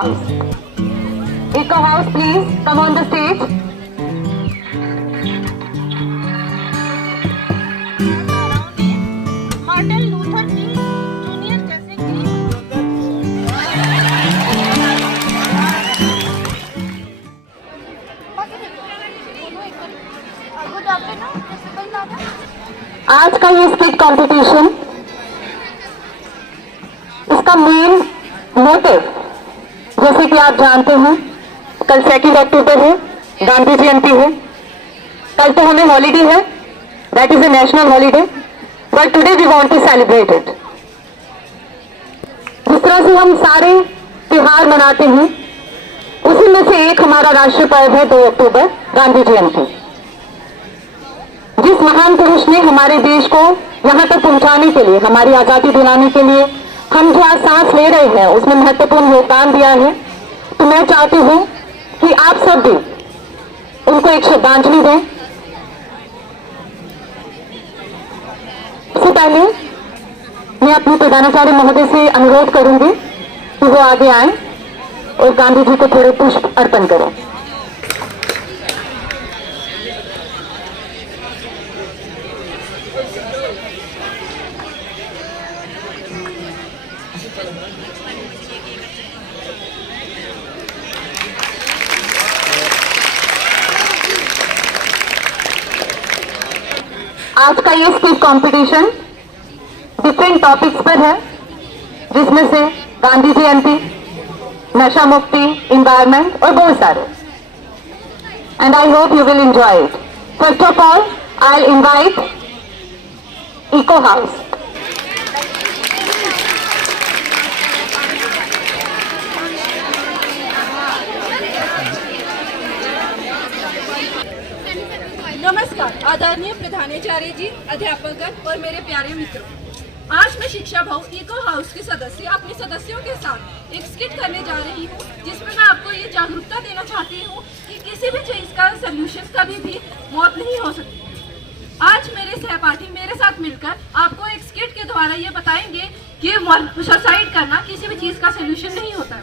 Eco House, please come on the stage. Martin Luther king junior जैसे कि आज का ये स्किट कंपटीशन, इसका मेन मोटिव, जैसे कि आप जानते हैं, कल 2 अक्टूबर है, गांधी जयंती है। कल तो हमें हॉलीडे है, that is a national holiday, but today we want to celebrate it. जिस तरह से हम सारे त्योहार मनाते हैं, उसी में से एक हमारा राष्ट्रीय पर्व है 2 अक्टूबर, गांधी जयंती। जिस महान पुरुष ने हमारे देश को यहाँ तक पहुंचाने के लिए, हमारी आजादी दिलाने के लिए हम जो आज सांस ले रहे हैं, उसमें महत्वपूर्ण योगदान दिया है। तो मैं चाहती हूँ कि आप सब भी उनको एक श्रद्धांजलि दें। सबसे पहले मैं अपने प्रधानाचार्य महोदय से अनुरोध करूंगी कि वो आगे आए और गांधी जी को थोड़े पुष्प अर्पण करें। आज का ये स्किट कंपटीशन डिफरेंट टॉपिक्स पर है, जिसमें से गांधी जयंती, नशा मुक्ति, इन्वायरमेंट और बहुत सारे। And I hope you will enjoy it. First of all I invite eco house. नमस्कार आदरणीय प्रधानाचार्य जी, अध्यापकगण और मेरे प्यारे मित्रों। आज मैं शिक्षा भाव इको हाउस के सदस्य अपने सदस्यों के साथ एक स्किट करने जा रही हूँ, जिसमें मैं आपको ये जागरूकता देना चाहती हूँ कि किसी भी चीज का सल्यूशन कभी भी मौत नहीं हो सकती। आज मेरे सहपाठी मेरे साथ मिलकर आपको एक स्किट के द्वारा ये बताएंगे कि सुसाइड करना किसी भी चीज का सल्यूशन नहीं होता है।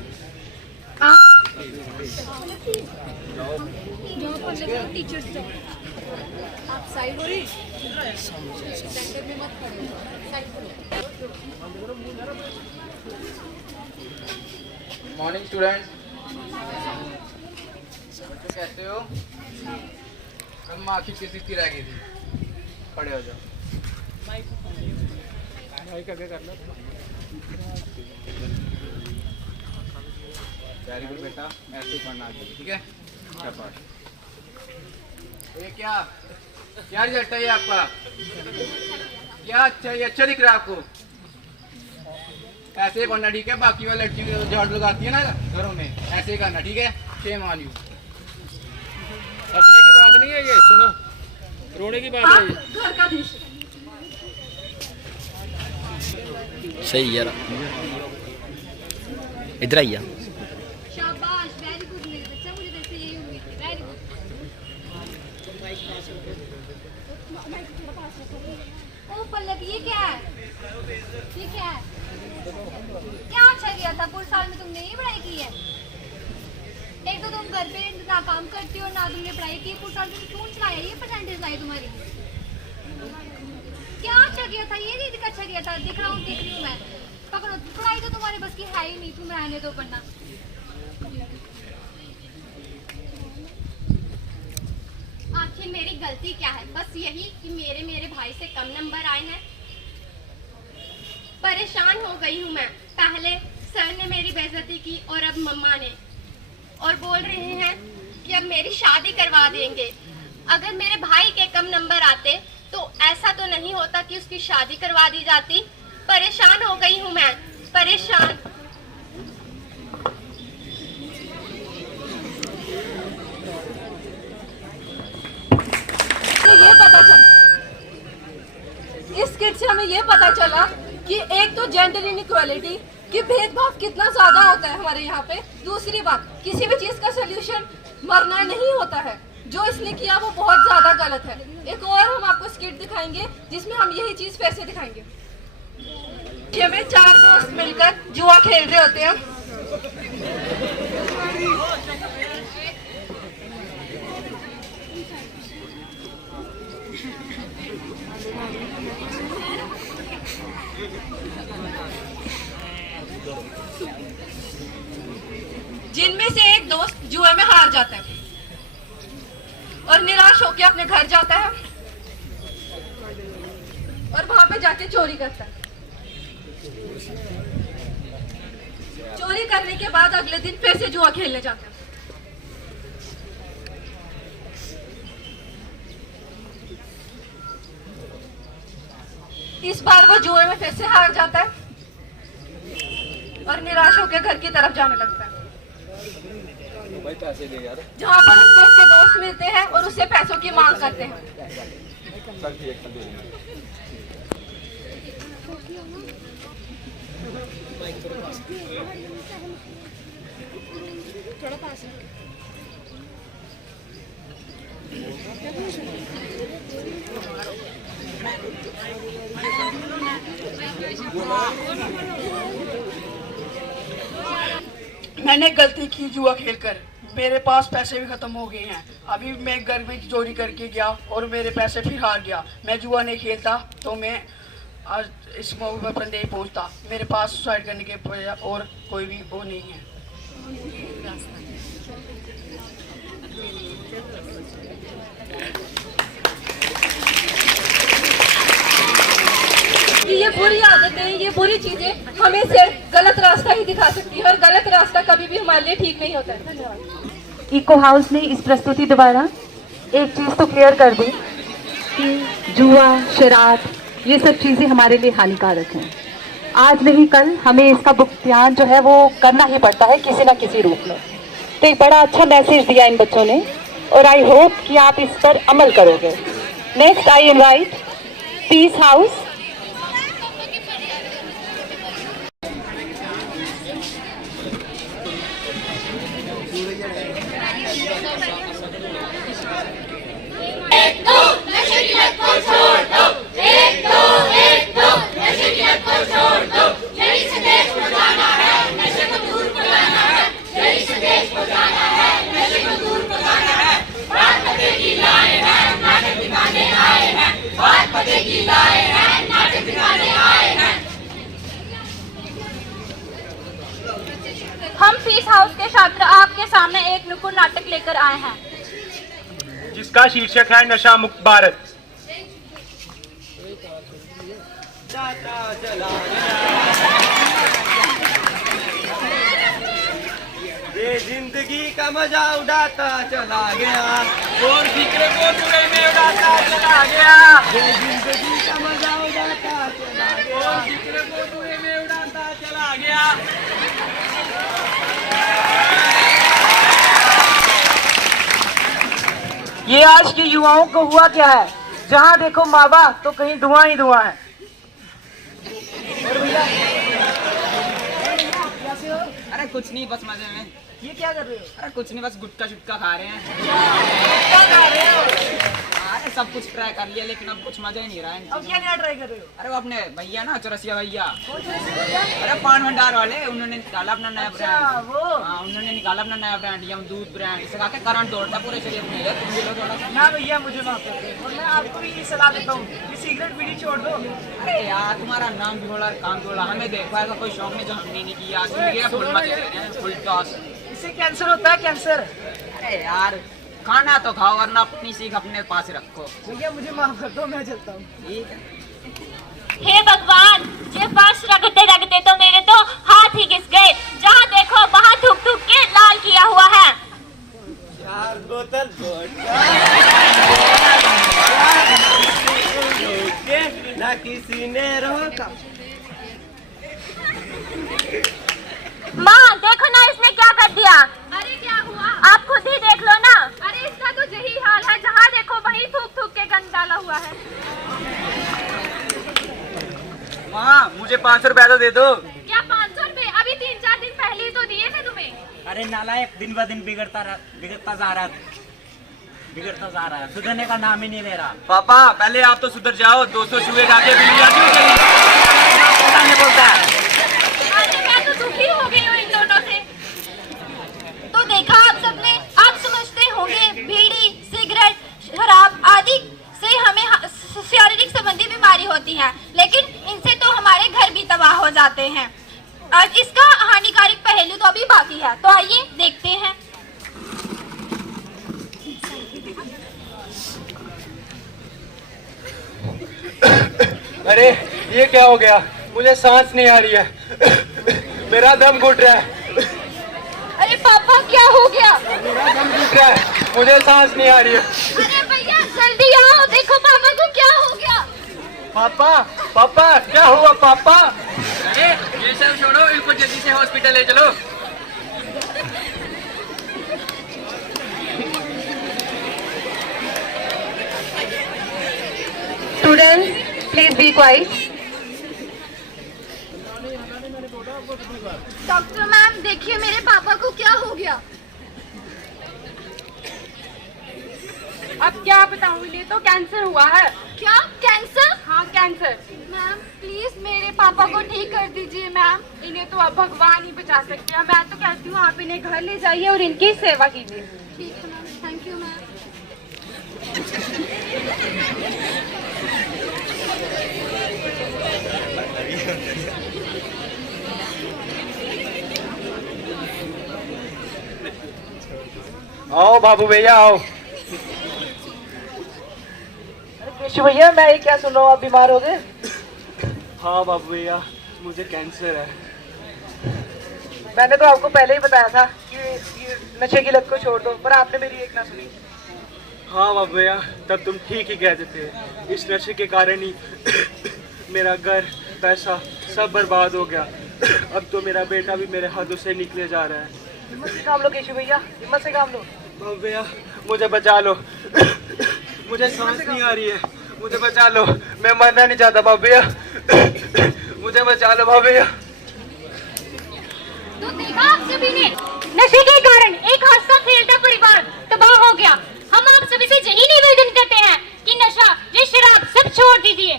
आप साइड हो रही सेंटर में मत खड़े, साइड करो। मॉर्निंग स्टूडेंट्स, कैसे हो? कल आखिर किसी की रह गई थी, खड़े हो जाओ। माइक आगे कर लो। वेरी गुड बेटा, ऐसे ही पढ़ना चाहिए, ठीक है? शाबाश। ये क्या रिजल्ट है ये आपका? क्या अच्छा, ये अच्छा दिख रहा है आपको? ऐसे ही पढ़ना, ठीक है? बाकी वाली लड़की झाड़ू लगाती है ना घरों में, ऐसे ही करना, ठीक है? Shame on you. हंसने की बात नहीं है ये, सुनो, रोने की बात है ये। घर का दृश्य सही यार, इधर आइए। शाबाश, वेरी गुड मेरे बच्चा, मुझे तेरे से यही उम्मीद थी। Very good. ओ पल्लव, ये क्या है? ये क्या है? क्या अच्छा किया था पूरे साल में तुमने ये पढ़ाई की है? एक तो तुम घर पे ना काम करती हो ना तुमने पढ़ाई की, पूरे साल में क्यों चलाया? ये परसेंटेज लाई तुम्हारी। क्या अच्छा किया था? ये नहीं अच्छा किया था, देख रहा हूँ, देख रही हूँ मैं। पकड़ो, पढ़ाई तो तुम्हारे बस की है ही नहीं, तुम रहने दो पढ़ना। आखिर मेरी गलती क्या है? बस यही कि मेरे भाई से कम नंबर आए हैं। परेशान हो गई हूँ मैं। पहले सर ने मेरी बेइज्जती की और अब मम्मा ने, और बोल रहे हैं कि अब मेरी शादी करवा देंगे। अगर मेरे भाई के कम नंबर आते तो ऐसा तो नहीं होता कि उसकी शादी करवा दी जाती। परेशान हो गई हूँ मैं, परेशान। ये पता चला, इस किट से हमें ये पता चला कि एक तो जेंडर इनइक्वालिटी कि भेदभाव कितना ज्यादा होता है हमारे यहाँ पे। दूसरी बात, किसी भी चीज का सोल्यूशन मरना नहीं होता है। जो इसने किया वो बहुत ज्यादा गलत है। एक और हम आपको स्किट दिखाएंगे जिसमें हम यही चीज फिर से दिखाएंगे। ये में 4 दोस्त मिलकर जुआ खेल रहे होते हैं। जिनमें से एक दोस्त जुए में हार जाता है और निराश होकर अपने घर जाता है और वहां पे जाके चोरी करता है। चोरी करने के बाद अगले दिन फिर से जुआ खेलने जाता है। इस बार वो जुए में फिर से हार जाता है और निराश होकर घर की तरफ जाने लगता है, जहाँ पर उसको उसके दोस्त मिलते हैं और उससे पैसों की मांग करते हैं। मैंने गलती की जुआ खेलकर, मेरे पास पैसे भी खत्म हो गए हैं। अभी मैं घर में चोरी करके गया और मेरे पैसे फिर हार गया। मैं जुआ नहीं खेलता तो मैं आज इस मौके पर नहीं पहुंचता। मेरे पास सुसाइड करने के बजाय और कोई भी वो नहीं है। कि ये बुरी आदतें, ये बुरी चीजें हमें सिर्फ गलत रास्ता ही दिखा सकती है और गलत रास्ता कभी भी हमारे लिए ठीक नहीं होता है। धन्यवाद। इको हाउस ने इस प्रस्तुति द्वारा एक चीज तो क्लियर कर दी कि जुआ, शराब, ये सब चीजें हमारे लिए हानिकारक हैं। आज नहीं कल हमें इसका भुगतान जो है वो करना ही पड़ता है किसी ना किसी रूप में। तो एक बड़ा अच्छा मैसेज दिया इन बच्चों ने और आई होप कि आप इस पर अमल करोगे। Next I invite peace house. हम पीस हाउस के छात्र आपके सामने एक नुक्कड़ नाटक लेकर आए हैं, जिसका शीर्षक है नशा मुक्त भारत। ये जिंदगी का मजा उड़ाता चला गया और फिक्र को जुए में उड़ाता चला गया। ये जिंदगी का मजा उड़ाता चला गया और फिक्र को जुए में उड़ाता चला गया। ये आज के युवाओं को हुआ क्या है? जहाँ देखो माँ बाप तो कहीं धुआं ही धुआं है। अरे कुछ नहीं, बस मजे में। ये क्या कर रहे हो? अरे कुछ नहीं, बस गुटखा शुटका खा रहे हैं। क्या खा रहे हो? अरे सब कुछ ट्राई कर लिया लेकिन अब कुछ मजा ही नहीं रहा है। अब क्या नया ट्राई कर रहे हो? अरे वो अपने भैया ना, चौरसिया भैया, अरे पान भंडार वाले, उन्होंने निकाला अपना नया ब्रांड। वो हाँ, उन्होंने निकाला अपना नया ब्रांड, यमदूत ब्रांड। इसे खा के करंट दौड़ता पूरे शरीर में। यार तुम भी लो थोड़ा सा। ना भैया, मुझे माफ कर दो और मैं आपको भी ये सलाह देता हूँ कि सिगरेट बीड़ी छोड़ दो। अरे यार तुम्हारा नाम भी बोला, काम भी बोला, हमें देख पाएगा कोई शौक नहीं जो हमने नहीं किया। जिंदगी का फुल मजे ले रहे हैं, फुल टॉस। इससे कैंसर होता है, कैंसर। अरे यार खाना तो खाओ वरना अपनी सीख अपने पास रखो। भैया मुझे माफ कर दो, मैं चलता हूँ। ठीक है। हे भगवान, ये फर्श रगड़ते रगड़ते तो मेरे तो हाथ ही घिस गए। जहाँ देखो वहाँ थूक थूक के लाल किया हुआ है। 4 बोतल ना किसी ने रोका। माँ देखो ना, इसने क्या कर दिया। अरे क्या हुआ? आप खुद ही देख लो ना। अरे इसका तो यही हाल है, जहाँ देखो वहीं थूक थूक के गंद डाला हुआ है। माँ मुझे 500 रुपया तो दे दो। क्या 500 रुपए? अभी 3-4 दिन पहले ही तो दिए थे तुम्हें। अरे नालायक, दिन ब दिन बिगड़ता जा रहा है, सुधरने का नाम ही नहीं ले रहा। पापा पहले आप तो सुधर जाओ। 200 चूहे खा के बिल्लियाँ क्यों चली? बोलता है। अरे मैं तो दुखी हो गई हूँ इन दोनों से। तो देखा आप सबने, आप समझते होंगे बीड़ी, सिगरेट, शराब आदि से हमें शारीरिक संबंधी बीमारी होती है, लेकिन इनसे तो हमारे घर भी तबाह हो जाते हैं। और इसका हानिकारक पहलू तो अभी बाकी है, तो आइए देखते ये क्या हो गया? मुझे सांस नहीं आ रही है, मेरा दम घुट रहा है। अरे पापा क्या हो गया? मेरा दम घुट रहा है, मुझे सांस नहीं आ रही है। अरे भैया जल्दी आओ, देखो पापा को क्या हो गया। पापा, पापा क्या हुआ पापा? ये सब छोड़ो, इनको जल्दी से हॉस्पिटल ले चलो। Students, please be quiet. Doctor ma'am देखिए मेरे पापा को क्या हो गया। अब क्या बताऊं, इन्हें तो कैंसर हुआ है। क्या कैंसर? हाँ कैंसर। मैम प्लीज मेरे पापा को ठीक कर दीजिए मैम। इन्हें तो अब भगवान ही बचा सकते हैं। मैं तो कहती हूँ आप इन्हें घर ले जाइए और इनकी सेवा कीजिए। ठीक है मैम, थैंक यू मैम। आओ बाबू भैया आओ। केशव भैया मैं ये क्या सुन रहा हूँ, आप बीमार हो गए? हाँ बाबू भैया, मुझे कैंसर है। मैंने तो आपको पहले ही बताया था कि ये नशे की लत को छोड़ दो, पर आपने मेरी एक ना सुनी। हाँ बाबू भैया, तब तुम ठीक ही कहते थे। इस नशे के कारण ही मेरा घर, पैसा सब बर्बाद हो गया। अब तो मेरा बेटा भी मेरे हाथों से निकले जा रहा है। हिम्मत से काम लो केशव भैया, हिम्मत से काम लो। बाबू भैया मुझे बचा लो, मुझे सांस नहीं आ रही है, मुझे बचा लो, मैं मरना नहीं चाहता बाबू भैया, मुझे बचा लो बाबू भैया। तो देखा आप सभी ने, नशे के कारण एक हादसा खेलता परिवार तबाह हो गया। हम आप सभी से यही निवेदन करते हैं कि नशा, ये शराब सब छोड़ दीजिए।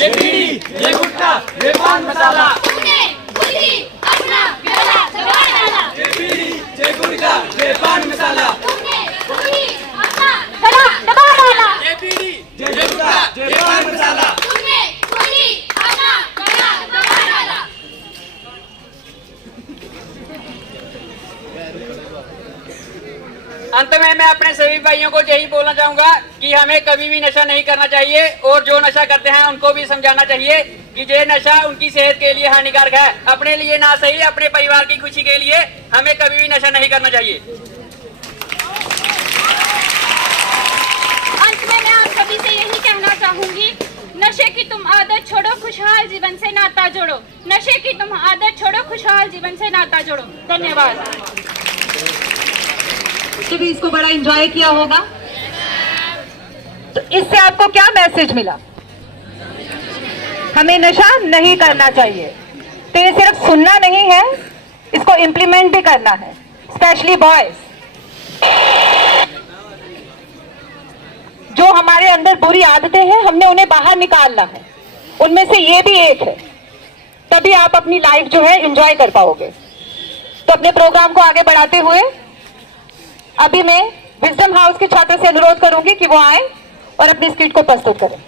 ये बीड़ी, ये गुटखा, ये पान मसाला। ये बीड़ी, ये गुटखा, ये पान मसाला। दबा डाला। ये बीड़ी, ये गुटखा, ये पान मसाला। अंत में मैं अपने सभी भाइयों को यही बोलना चाहूंगा कि हमें कभी भी नशा नहीं करना चाहिए, और जो नशा करते हैं उनको भी समझाना चाहिए कि ये नशा उनकी सेहत के लिए हानिकारक है। अपने लिए ना सही, अपने परिवार की खुशी के लिए हमें कभी भी नशा नहीं करना चाहिए। अंत में मैं आप सभी से यही कहना चाहूंगी, नशे की तुम आदत छोड़ो, खुशहाल जीवन से नाता जोड़ो। नशे की तुम आदत छोड़ो, खुशहाल जीवन से नाता जोड़ो। धन्यवाद। तो भी इसको बड़ा एंजॉय किया होगा। तो इससे आपको क्या मैसेज मिला? हमें नशा नहीं करना चाहिए। तो ये सिर्फ सुनना नहीं है, इसको इम्प्लीमेंट भी करना है, स्पेशली बॉयज। जो हमारे अंदर बुरी आदतें हैं, हमने उन्हें बाहर निकालना है। उनमें से ये भी एक है, तभी आप अपनी लाइफ जो है एंजॉय कर पाओगे। तो अपने प्रोग्राम को आगे बढ़ाते हुए अभी मैं विजडम हाउस के छात्र से अनुरोध करूंगी कि वो आए और अपनी स्किट को प्रस्तुत करें।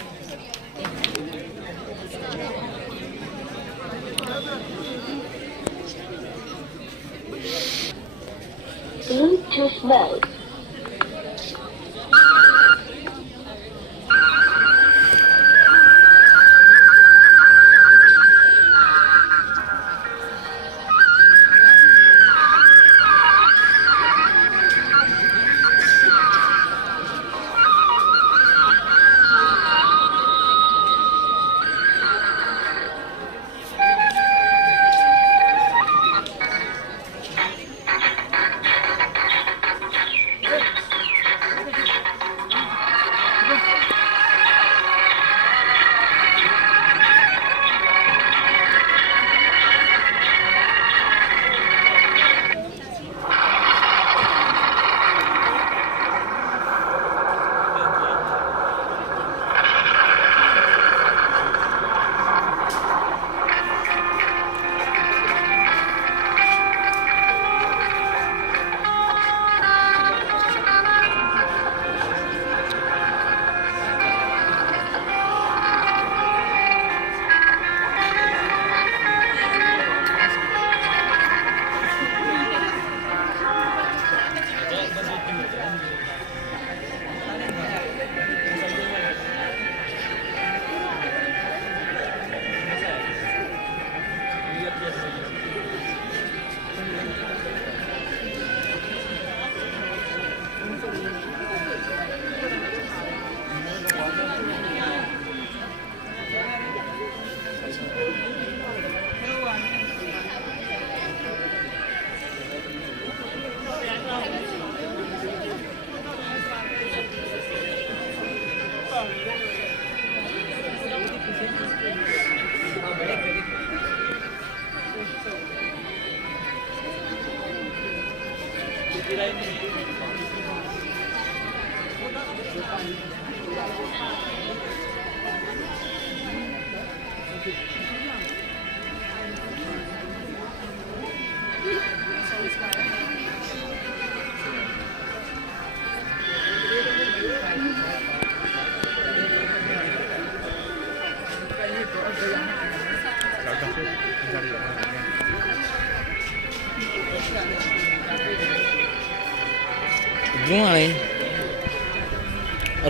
क्यों आ रही?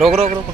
रोक रोक रोक।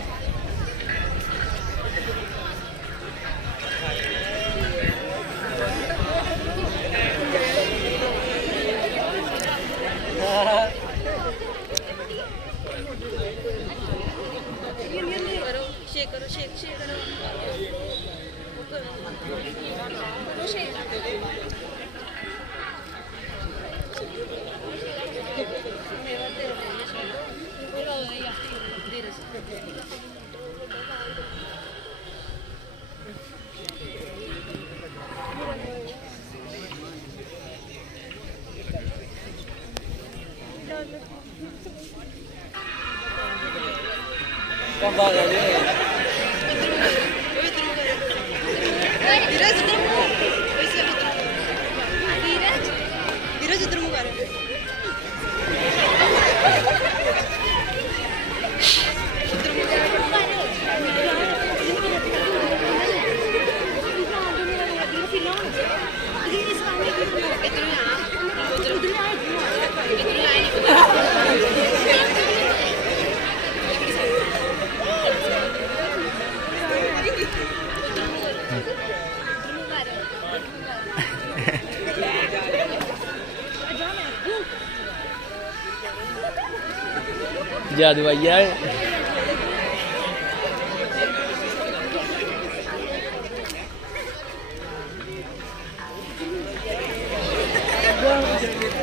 जादू भैया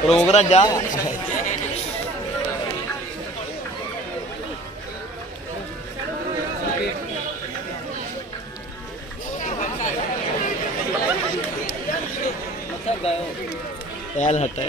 प्रोग्राम जा यार हटा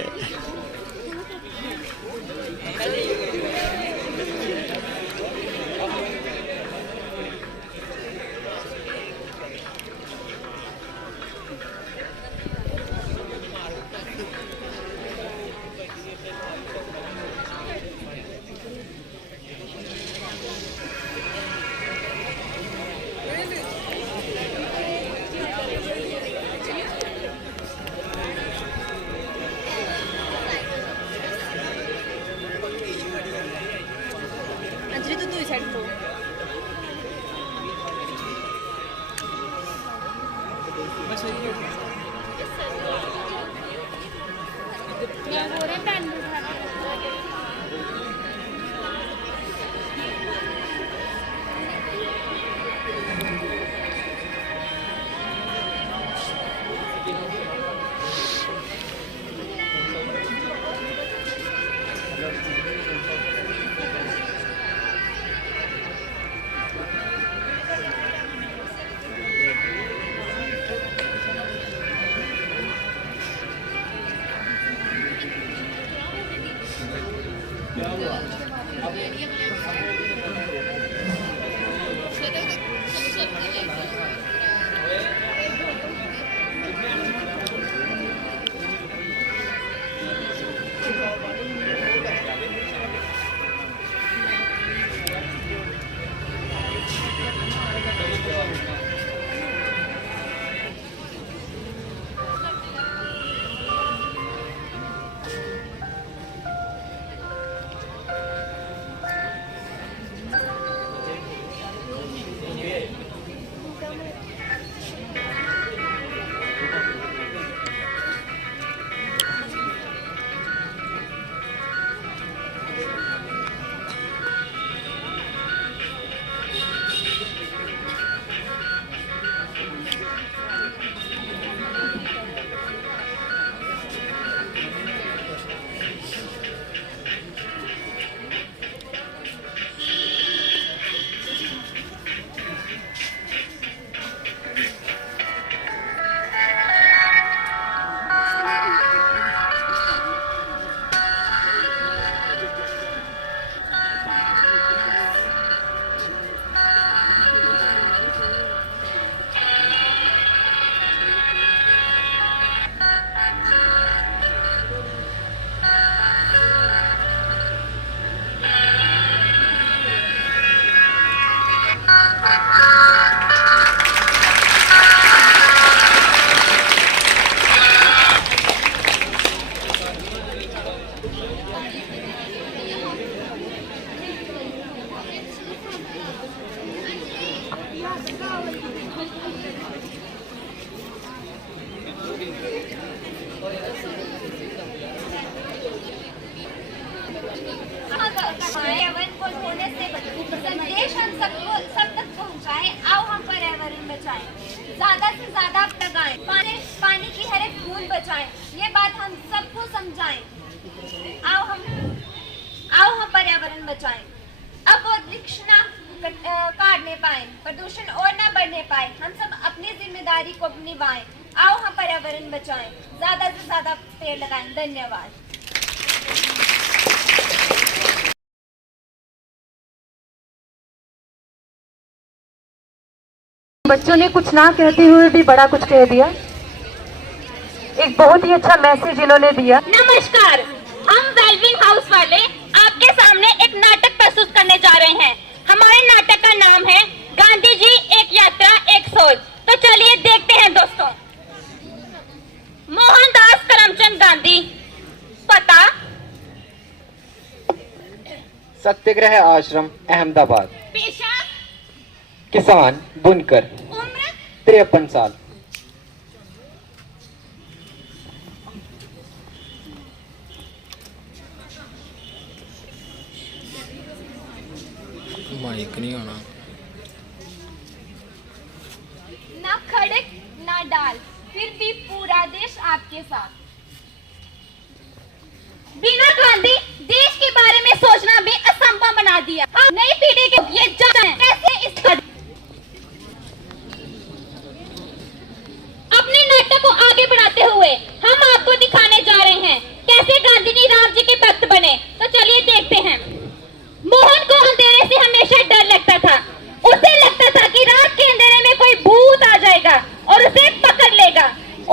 मारने पाए, प्रदूषण और न बढ़ने पाए। हम सब अपनी जिम्मेदारी को निभाएं। आओ हम पर्यावरण बचाएं, ज्यादा से ज्यादा पेड़ लगाएं। धन्यवाद। बच्चों ने कुछ ना कहते हुए भी बड़ा कुछ कह दिया। एक बहुत ही अच्छा मैसेज इन्होंने दिया। नमस्कार, हम वेलविंग हाउस वाले आपके सामने एक नाटक प्रस्तुत करने जा रहे हैं। हमारे नाटक का नाम है गांधी जी एक यात्रा एक सोच। तो चलिए देखते हैं दोस्तों। मोहनदास करमचंद गांधी, पता सत्याग्रह आश्रम अहमदाबाद, पेशा किसान बुनकर, उम्र 53 साल। माइक नहीं आना। ना खड़क ना डाल, फिर भी पूरा देश आपके साथ। बिना गांधी देश के बारे में सोचना भी असंभव बना दिया। नई पीढ़ी के ये जाने कैसे इसका अपने नाटक को आगे बढ़ाते हुए हम आपको दिखाने जा रहे हैं कैसे गांधी जी राम जी के भक्त बने। तो चलिए देखते हैं। मोहन को अंधेरे से हमेशा डर लगता था। उसे लगता था कि रात के अंधेरे में कोई भूत आ जाएगा और उसे पकड़ लेगा।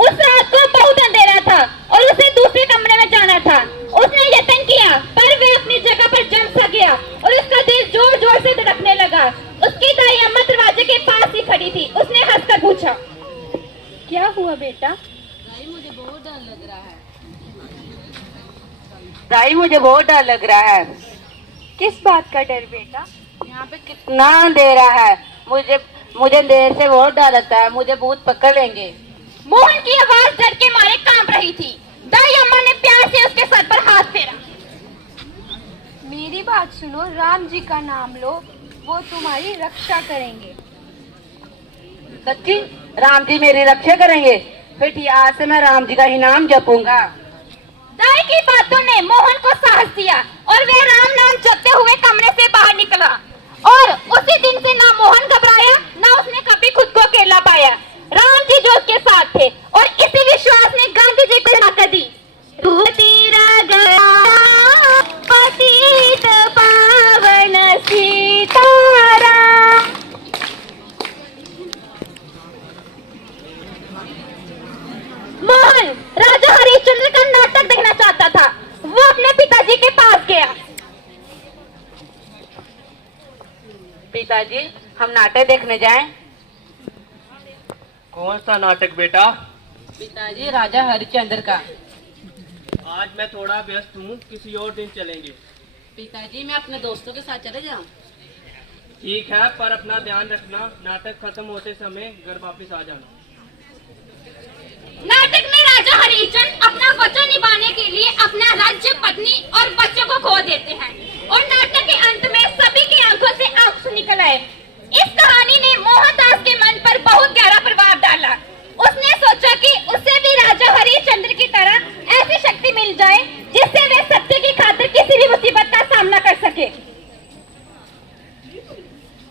उस रात को बहुत अंधेरा था और उसे दूसरे कमरे में जाना था। उसने यत्न किया पर वह अपनी जगह पर जम सा गया और उसका दिल जोर जोर से धड़कने लगा। उसकी दाई अम्मा दरवाजे के पास ही खड़ी थी। उसने हंसकर पूछा, क्या हुआ बेटा? दाई मुझे बहुत डर लग रहा है। दाई मुझे बहुत डर लग रहा है। किस बात का डर बेटा? यहाँ पे कितना अंधेरा है। मुझे देर से बहुत डर लगता है। मुझे भूत पकड़ लेंगे। मोहन की आवाज डर के मारे कांप रही थी। दाई अम्मा ने प्यार से उसके सर पर हाथ फेरा। मेरी बात सुनो, राम जी का नाम लो, वो तुम्हारी रक्षा करेंगे। सच्ची? राम जी मेरी रक्षा करेंगे? फिर ठीक, आज से मैं राम जी का ही नाम जपूंगा। दाई की बातों ने मोहन को साहस दिया और वह राम नाम जपते हुए कमरे से बाहर निकला। और उसी दिन से ना मोहन घबराया, ना उसने कभी खुद को अकेला पाया। राम जी जो उसके साथ थे और इसी विश्वास ने गांधी जी को ताकत दी। तेरा गया पतित पावन सीताराम। मोहन राजा हरिश्चंद्र का नाटक देखना चाहता था। वो अपने पिताजी के पास गया। पिताजी, हम नाटक देखने जाएं? कौन सा नाटक बेटा? पिताजी, राजा हरिश्चंद्र का। आज मैं थोड़ा व्यस्त हूँ, किसी और दिन चलेंगे। पिताजी, मैं अपने दोस्तों के साथ चले जाऊं? ठीक है, पर अपना ध्यान रखना, नाटक खत्म होते समय घर वापस आ जाना। नाटक में राजा हरिश्चंद्र अपना वचन निभाने के लिए अपना राज्य, पत्नी और बच्चों को खो देते हैं और नाटक के अंत में सभी की आंखों से आंसू निकल आए। इस कहानी ने मोहनदास के मन पर बहुत गहरा प्रभाव डाला। उसने सोचा कि उसे भी राजा हरिश्चंद्र की तरह ऐसी शक्ति मिल जाए जिससे वे सत्य की खातिर किसी भी मुसीबत का सामना कर सके।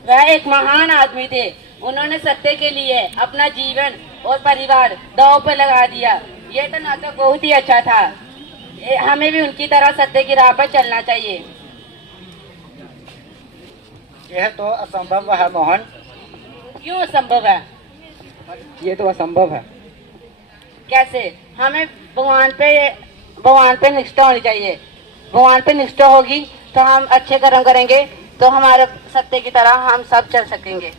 वह एक महान आदमी थे। उन्होंने सत्य के लिए अपना जीवन और परिवार दांव पर लगा दिया। ये तो नाटक बहुत ही अच्छा था। हमें भी उनकी तरह सत्य की राह पर चलना चाहिए। यह तो असंभव है मोहन। क्यों असंभव है? ये तो असंभव है। कैसे? हमें भगवान पे निष्ठा होनी चाहिए। भगवान पे निष्ठा होगी तो हम अच्छे कर्म करेंगे, तो हमारे सत्य की तरह हम सब चल सकेंगे।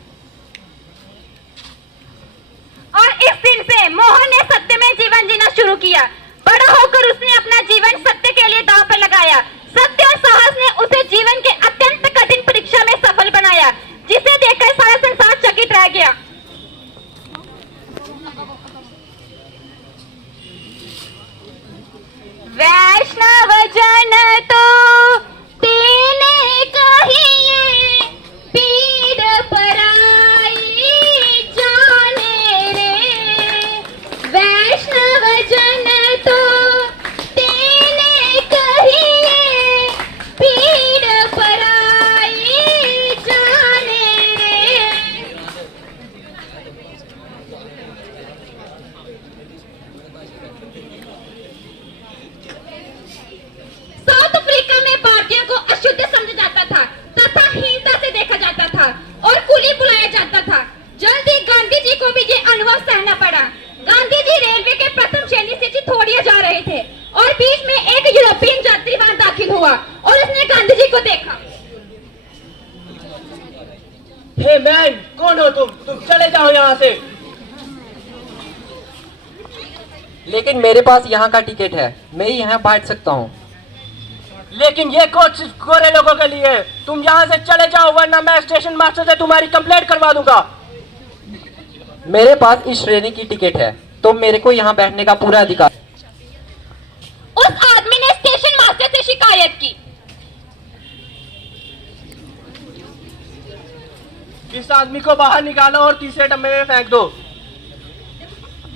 और इस दिन से मोहन ने सत्य में जीवन जीना शुरू किया। बड़ा होकर उसने अपना जीवन सत्य के लिए दांव पर लगाया। सत्य और साहस ने उसे जीवन के अत्यंत कठिन परीक्षा में सफल बनाया, जिसे देखकर सारा संसार चकित रह गया। वैष्णव जन तो तेने कहिए, पीड़ पराई जाने रे। वैष्णव जन तो तेने कहिए, पीड़ पराई जाने दिखाया जाता था। जल्द ही गांधी जी को भी ये अनुभव सहना पड़ा। गांधी जी रेलवे के प्रथम श्रेणी से चिथोड़िया जा रहे थे और बीच में एक यूरोपियन यात्री वहां दाखिल हुआ और उसने गांधी जी को देखा। हे मैन, कौन हो तुम चले जाओ यहाँ से। लेकिन मेरे पास यहाँ का टिकट है, मैं ही यहाँ बैठ सकता हूँ। लेकिन ये कोच सिर्फ गोरे लोगों के लिए है। तुम यहाँ से चले जाओ वरना मैं स्टेशन मास्टर से तुम्हारी कंप्लेंट करवा दूंगा। मेरे पास इस श्रेणी की टिकट है तो मेरे को यहाँ बैठने का पूरा अधिकार। उस आदमी ने स्टेशन मास्टर से शिकायत की। इस आदमी को बाहर निकालो और तीसरे डब्बे में फेंक दो।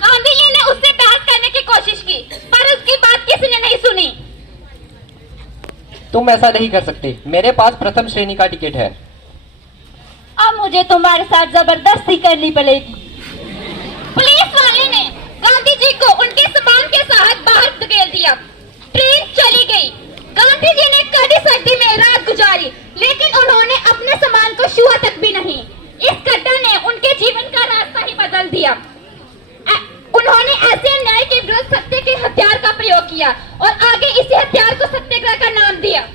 गांधी जी ने उससे बहस करने की कोशिश की पर उसकी बात किसी ने नहीं सुनी। तुम ऐसा नहीं कर सकते, मेरे पास प्रथम श्रेणी का टिकट है। अब मुझे तुम्हारे साथ जबरदस्ती करनी पड़ेगी। पुलिस वाले ने गांधी जी को उनके सामान के साथ बाहर धकेल दिया। ट्रेन चली गई। गांधी जी ने कड़ी सर्दी में रात गुजारी लेकिन उन्होंने अपने सामान को छुआ तक भी नहीं। इस घटना ने उनके जीवन का रास्ता ही बदल दिया। उन्होंने ऐसे अन्याय के विरुद्ध सत्य के हथियार का प्रयोग किया और आगे इसी हथियार को सत्याग्रह का नाम दिया।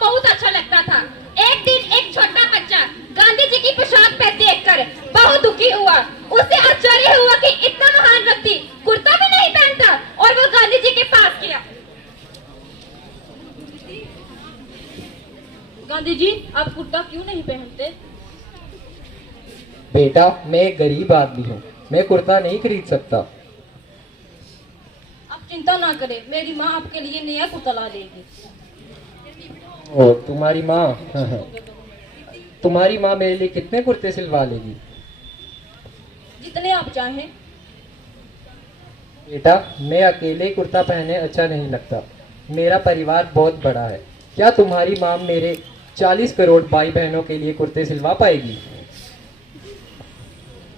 बहुत अच्छा लगता था। एक दिन एक छोटा बच्चा गांधी जी की पोशाक पर देखकर बहुत दुखी हुआ। उसे आश्चर्य हुआ कि इतना महान व्यक्ति कुर्ता भी नहीं पहनता और वो गांधी जी के पास गया। गांधी जी, आप कुर्ता क्यों नहीं पहनते? बेटा, मैं एक गरीब आदमी हूँ, मैं कुर्ता नहीं खरीद सकता। आप चिंता ना करें, मेरी माँ आपके लिए नया कुर्ता ला देगी। ओ, तुम्हारी माँ? तुम्हारी माँ मेरे लिए कितने कुर्ते सिलवा लेगी? जितने आप चाहें। बेटा, मैं अकेले कुर्ता पहने अच्छा नहीं लगता। मेरा परिवार बहुत बड़ा है। क्या तुम्हारी माँ मेरे 40 करोड़ भाई बहनों के लिए कुर्ते सिलवा पाएगी?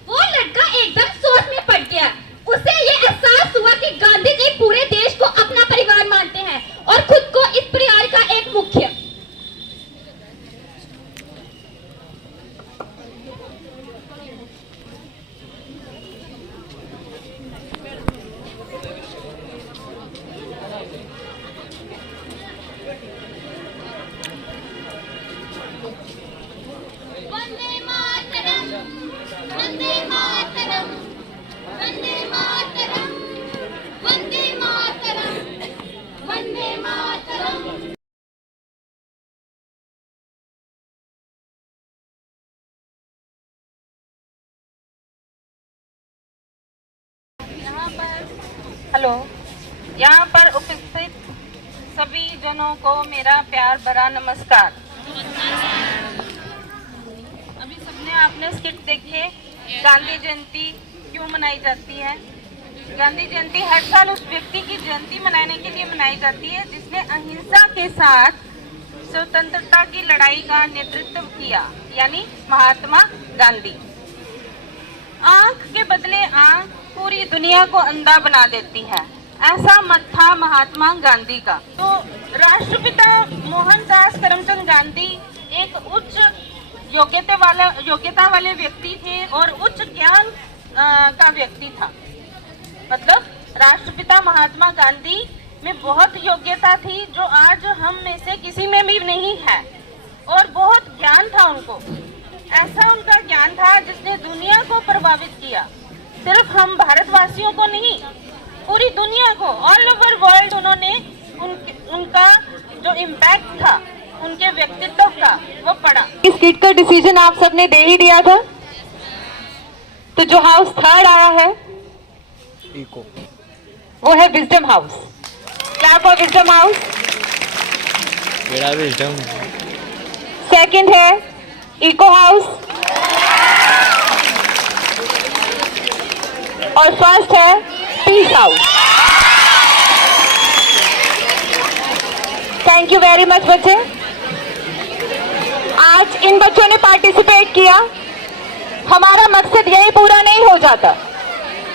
वो लड़का एकदम सोच में पड़ गया। उसे ये एहसास हुआ कि गांधी जी पूरे देश को अपना परिवार मानते हैं और खुद को इस परिवार का एक मुख्य। वंदे मातरम, वंदे मातरम, वंदे मातरम, वंदे मातरम, वंदे मातरम। हेलो, यहाँ पर उपस्थित सभी जनों को मेरा प्यार भरा नमस्कार। अभी सबने आपने स्किट देखे, गांधी जयंती क्यों मनाई जाती है। गांधी जयंती हर साल उस व्यक्ति की जयंती मनाने के लिए मनाई जाती है जिसने अहिंसा के साथ स्वतंत्रता की लड़ाई का नेतृत्व किया, यानी महात्मा गांधी। आंख के बदले आंख पूरी दुनिया को अंधा बना देती है। ऐसा मत था महात्मा गांधी का। तो राष्ट्रपिता मोहनदास करमचंद गांधी एक उच्च योग्यता वाले व्यक्ति थे और उच्च ज्ञान का व्यक्ति था। मतलब राष्ट्रपिता महात्मा गांधी में बहुत योग्यता थी जो आज हम में से किसी में भी नहीं है, और बहुत ज्ञान था उनको। ऐसा उनका ज्ञान था जिसने दुनिया को प्रभावित किया। सिर्फ हम भारतवासियों को नहीं, पूरी दुनिया को, ऑल ओवर वर्ल्ड उन्होंने उनका जो इम्पैक्ट था उनके व्यक्तित्व का वो पड़ा। इस किट का डिसीजन आप सबने दे ही दिया था। तो जो हाउस थर्ड आया है वो है wisdom house. Clap for wisdom house. Wisdom. Second है इको हाउस और फर्स्ट है peace house. Thank you very much बच्चे। आज इन बच्चों ने पार्टिसिपेट किया, हमारा मकसद यही पूरा नहीं हो जाता।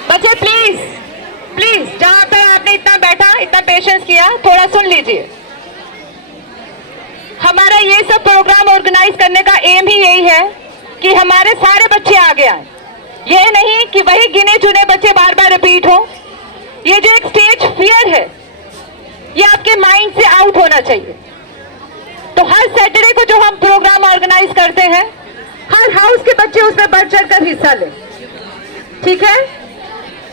बच्चे प्लीज प्लीज, जहां पे आपने इतना बैठा, इतना पेशेंस किया, थोड़ा सुन लीजिए। हमारा ये सब प्रोग्राम ऑर्गेनाइज करने का एम ही यही है कि हमारे सारे बच्चे आगे आए। ये नहीं कि वही गिने चुने बच्चे बार बार रिपीट हो। ये जो एक स्टेज फियर है ये आपके माइंड से आउट होना चाहिए। तो हर सैटरडे को जो हम प्रोग्राम ऑर्गेनाइज करते हैं, हर हाउस के बच्चे उसमें बढ़ चढ़ कर हिस्सा लें। ठीक है,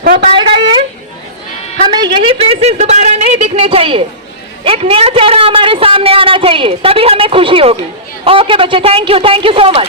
हो पाएगा ये? हमें यही फेसेस दोबारा नहीं दिखने चाहिए, एक नया चेहरा हमारे सामने आना चाहिए, तभी हमें खुशी होगी। ओके बच्चे, थैंक यू सो मच।